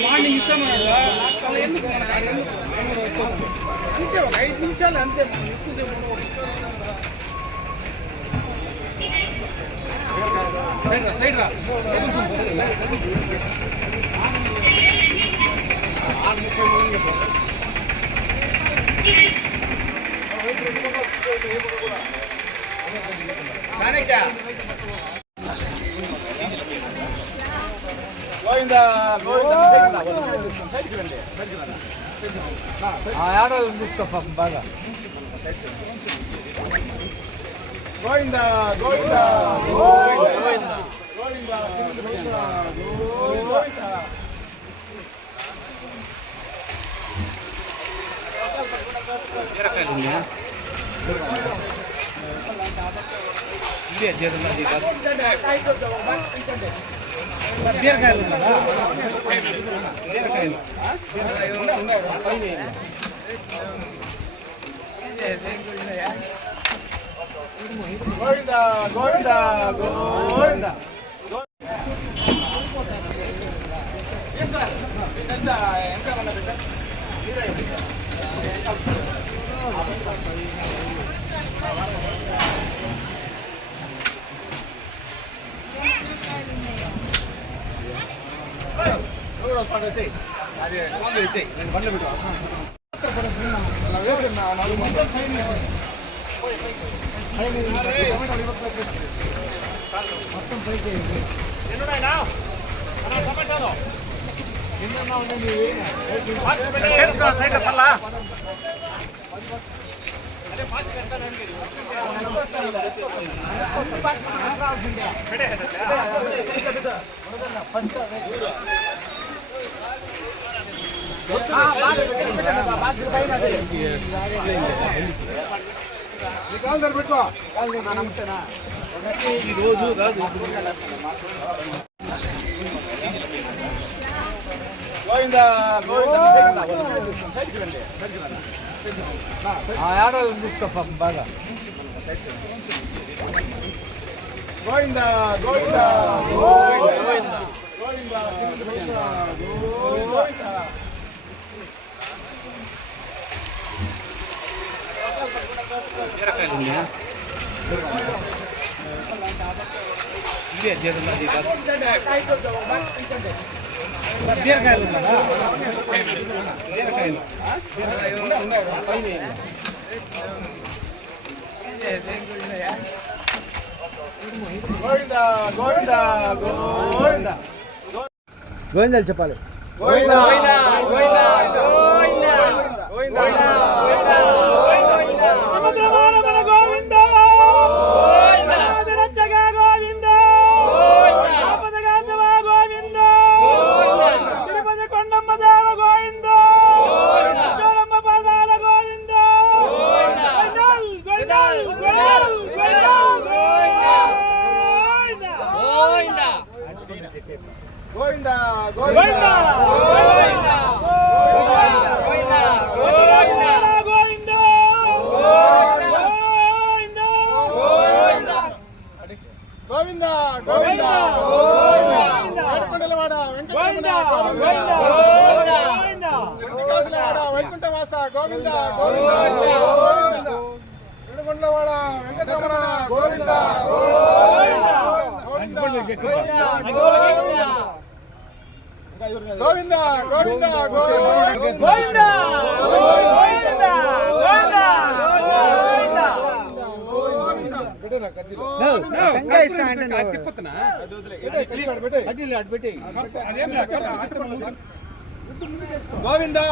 Morning ఇస్తామన్నాడు ఎందుకు అంతే ఒక 5 నిమిషాలు అంతే సైడ్ రా గోవిందా గోవిందా సైడ్కి రండి ఆడలు తీసుకో పాపం బాగా గోవిందా గోవిందా గోవిందా గోవిందా గోవిందా బీరకాయలు ఉన్నారా బీరకాయలు గోవిందా గోవిందా గోవిందా ఎంత బిడ్డ అది వచ్చాయి నేను బండ్లు పెట్టా మొత్తం పైకి సైడ్ పల్లా పెట్టుకో నమస్తేనా ఈరోజు కాదు గోవిందా గోవిందా సైడ్కి రండి ఆడలు తీసుకో పాపం బాగా గోవిందా గోవిందా గోవిందా గోవిందా గోవిందా బీరకాయలు ఉన్నారా బీరకాయలు గోవిందా గోవిందా గోవిందా గోవిందాలు చెప్పాలి గోవిందా గోవిందా గోవిందా గోవిందా గోవిందా గోవిందా గోవిందా గోవిందా గోవిందా గోవిందా వైకుంఠలవాడ వైకుంఠవాస గోవిందా గోవిందా ఏడుకొండలవాడ వెంకటరమణ గోవిందా గోవిందా గోవిందా గోవిందా గోవిందా తిప్పతున్నా గోవిందా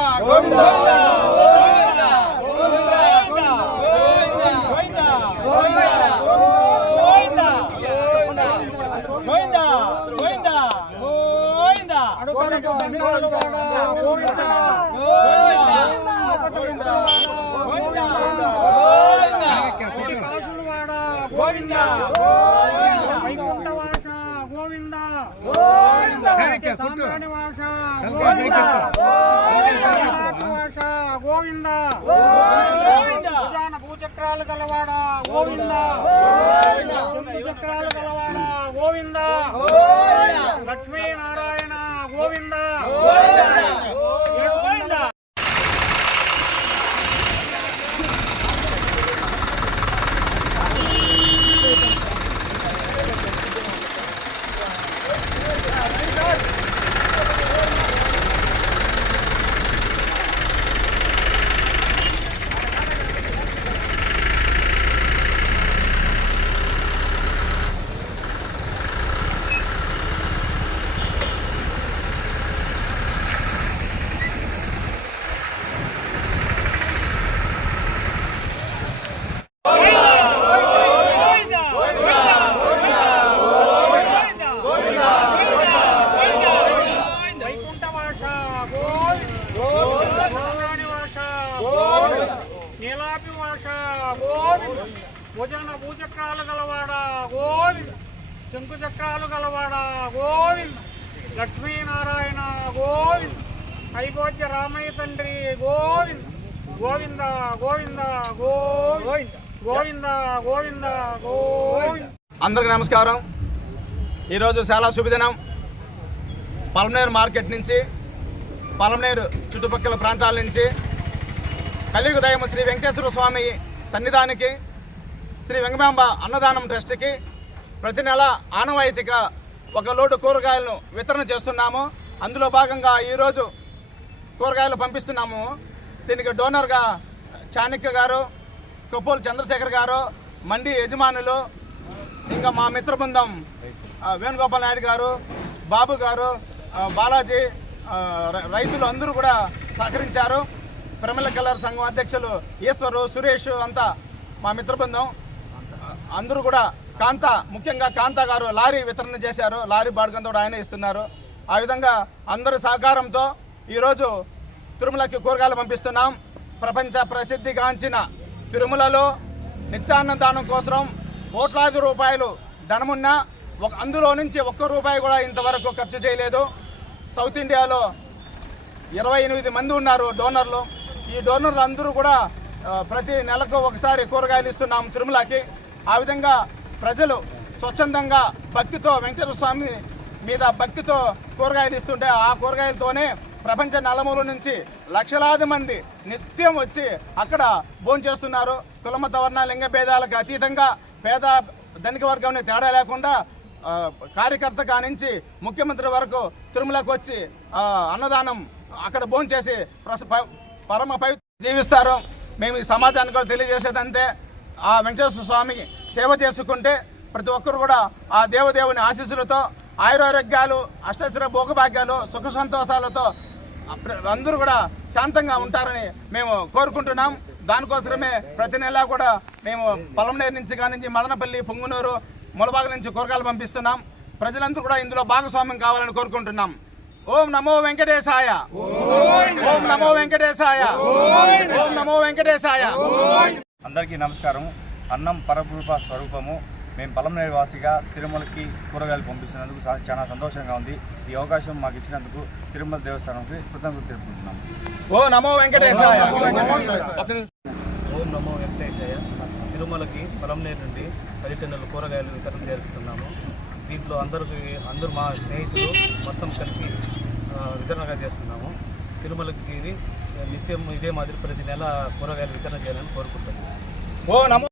గోవిందా భూచక్రాల చక్రాలు గలవాడ గోవింద చెంగు చక్రాలు గలవాడ గోవింద లక్ష్మీనారాయణ గోవింద గోవింద. నీలాపి భాష గోవింద భుజన భూచక్రాలు గలవాడ గోవింద శంకు చక్రాలు గలవాడ గోవింద లక్ష్మీనారాయణ గోవింద ఐబోధ్య రామయ్య తండ్రి గోవింద గోవింద గోవింద గోవింద గోవింద గోవింద గోవింద. అందరికీ నమస్కారం. ఈరోజు చాలా శుభదినం. పలమనేరు మార్కెట్ నుంచి, పలమనేరు చుట్టుపక్కల ప్రాంతాల నుంచి కలియుగ దైవం శ్రీ వెంకటేశ్వర స్వామి సన్నిధానికి, శ్రీ వెంగమాంబ అన్నదానం ట్రస్ట్కి ప్రతి నెల ఆనవాయితీగా ఒక లోటు కూరగాయలను వితరణ చేస్తున్నాము. అందులో భాగంగా ఈరోజు కూరగాయలు పంపిస్తున్నాము. దీనికి డోనర్గా చాణక్య గారు, కొప్పోలు చంద్రశేఖర్ గారు, మండి యజమానులు, ఇంకా మా మిత్ర బృందం వేణుగోపాల్ నాయుడు గారు, బాబు గారు, బాలాజీ, రైతులు అందరూ కూడా సహకరించారు. ప్రమిళ కలర్ సంఘం అధ్యక్షులు ఈశ్వరు, సురేష్ అంతా మా మిత్ర బృందం అందరూ కూడా, కాంత ముఖ్యంగా కాంత గారు లారీ వితరణ చేశారు. లారీ బాడుకంతా కూడా ఆయన ఇస్తున్నారు. ఆ విధంగా అందరి సహకారంతో ఈరోజు తిరుమలకి కూరగాయలు పంపిస్తున్నాం. ప్రపంచ ప్రసిద్ధిగాంచిన తిరుమలలో నిత్యాన్నదానం కోసం కోట్లాది రూపాయలు ధనమున్నా అందులో నుంచి ఒక్క రూపాయి కూడా ఇంతవరకు ఖర్చు చేయలేదు. సౌత్ ఇండియాలో 28 మంది ఉన్నారు డోనర్లు. ఈ డోనర్లు అందరూ కూడా ప్రతి నెలకు ఒకసారి కూరగాయలు ఇస్తున్నాం తిరుమలకి. ఆ విధంగా ప్రజలు స్వచ్ఛందంగా భక్తితో వెంకటేశ్వర స్వామి మీద భక్తితో కూరగాయలు ఇస్తుంటే ఆ కూరగాయలతోనే ప్రపంచ నలుమూల నుంచి లక్షలాది మంది నిత్యం వచ్చి అక్కడ భోంచేస్తున్నారు. కులమత వర్ణ లింగ భేదాలకు అతీతంగా పేద ధనిక వర్గంని తేడా లేకుండా కార్యకర్త కానించి ముఖ్యమంత్రి వరకు తిరుమలకు వచ్చి అన్నదానం అక్కడ భోంచేసి పరమ పవిత్ర జీవిస్తారు. మేము ఈ సమాజానికి కూడా తెలియజేసేదంతే, ఆ వెంకటేశ్వర స్వామికి సేవ చేసుకుంటే ప్రతి ఒక్కరు కూడా ఆ దేవదేవుని ఆశీస్సులతో ఆయురారోగ్యాలు, అష్టశ్ర భోగభాగ్యాలు, సుఖ సంతోషాలతో అందరూ కూడా శాంతంగా ఉంటారని మేము కోరుకుంటున్నాం. దానికోసమే ప్రతి నెలా కూడా మేము పలమనేరు నుంచి కానించి మదనపల్లి, పొంగునూరు, ములబాగు నుంచి కూరగాయలు పంపిస్తున్నాం. ప్రజలందరూ కూడా ఇందులో భాగస్వామ్యం కావాలని కోరుకుంటున్నాం. ఓం నమో వెంకటేశాయ, ఓం నమో వెంకటేశాయ, ఓం నమో వెంకటేశాయ. అందరికీ నమస్కారం. అన్నం పరబ్రహ్మ స్వరూపము. మేము పలమనేరు వాసిగా తిరుమలకి కూరగాయలు పంపిస్తున్నందుకు చాలా సంతోషంగా ఉంది. ఈ అవకాశం మాకు ఇచ్చినందుకు తిరుమల దేవస్థానంకి కృతజ్ఞతలు తెలుపుకుంటున్నాము. ఓ నమో వెంకటేశాయ. ఓం నమో వెంకటేశాయ. తిరుమలకి పలమనేరు నుండి 10 టన్నుల కూరగాయలు వితరణ చేస్తున్నాము. దీంట్లో అందరూ మా స్నేహితులు మొత్తం కలిసి వితరణగా చేస్తున్నాము. తిరుమలకి నిత్యం ఇదే మాదిరి ప్రతి నెల కూరగాయలు వితరణ చేయాలని కోరుకుంటున్నాము. ఓ నమో